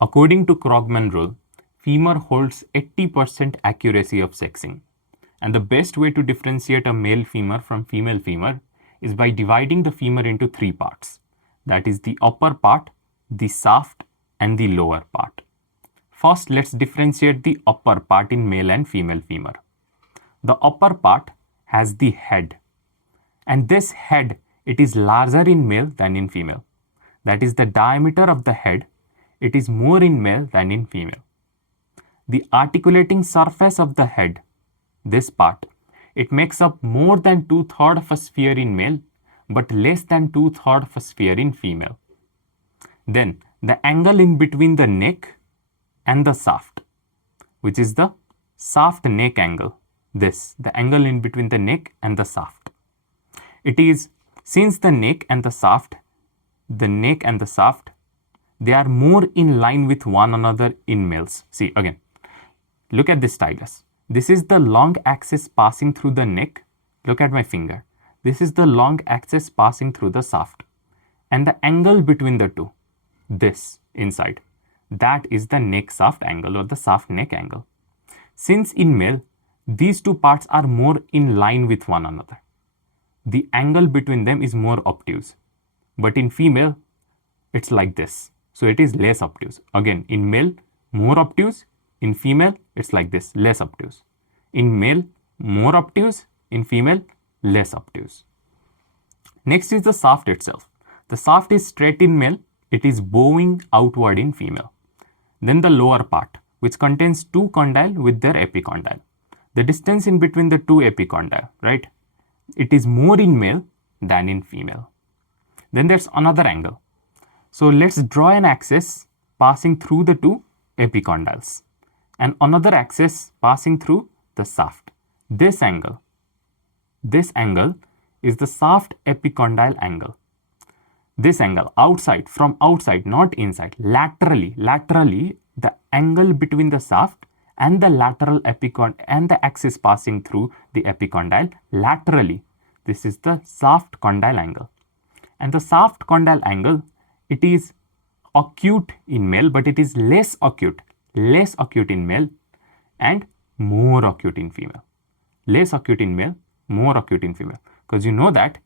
According to Krogman rule, femur holds 80% accuracy of sexing. And the best way to differentiate a male femur from female femur is by dividing the femur into three parts. That is the upper part, the shaft, and the lower part. First, let's differentiate the upper part in male and female femur. The upper part has the head. And this head, it is larger in male than in female. That is the diameter of the head, it is more in male than in female. The articulating surface of the head, this part, it makes up more than 2/3 of a sphere in male, but less than 2/3 of a sphere in female. Then the angle in between the neck and the shaft, which is the shaft neck angle, the angle in between the neck and the shaft. It is, since the neck and the shaft, they are more in line with one another in males. See again, look at this stylus. This is the long axis passing through the neck. Look at my finger. This is the long axis passing through the shaft. And the angle between the two, this inside, that is the neck shaft angle or the shaft neck angle. Since in male, these two parts are more in line with one another, the angle between them is more obtuse. But in female, it's like this. So it is less obtuse. Again, in male, more obtuse. In female, it's like this, less obtuse. In male, more obtuse. In female, less obtuse. Next is the shaft itself. The shaft is straight in male. It is bowing outward in female. Then the lower part, which contains two condyle with their epicondyle. The distance in between the two epicondyle, right? It is more in male than in female. Then there's another angle. So let's draw an axis passing through the two epicondyles and another axis passing through the shaft. This angle is the shaft epicondyle angle. This angle outside, from outside, not inside, laterally, the angle between the shaft and the lateral epicondyle and the axis passing through the epicondyle laterally. This is the shaft condyle angle. And the shaft condyle angle, it is acute in male, but it is less acute in male and more acute in female. Less acute in male, more acute in female. Because you know that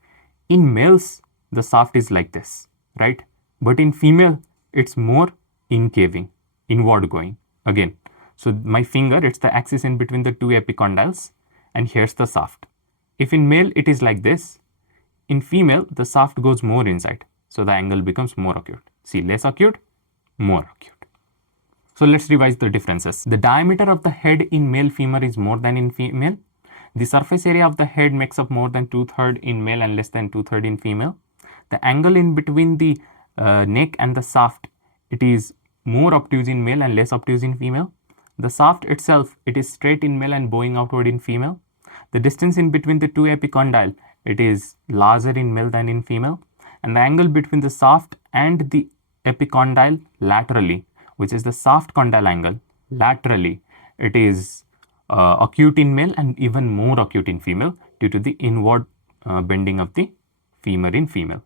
in males, the shaft is like this, right? But in female, it's more incaving, inward going. Again, so my finger, it's the axis in between the two epicondyles, and here's the shaft. If in male, it is like this. In female, the shaft goes more inside. So the angle becomes more acute. See, less acute, more acute. So let's revise the differences. The diameter of the head in male femur is more than in female. The surface area of the head makes up more than 2/3 in male and less than 2/3 in female. The angle in between the neck and the shaft, it is more obtuse in male and less obtuse in female. The shaft itself, it is straight in male and bowing outward in female. The distance in between the two epicondyle, it is larger in male than in female. And the angle between the shaft and the epicondyle laterally, which is the shaft condyle angle, laterally, it is acute in male and even more acute in female due to the inward bending of the femur in female.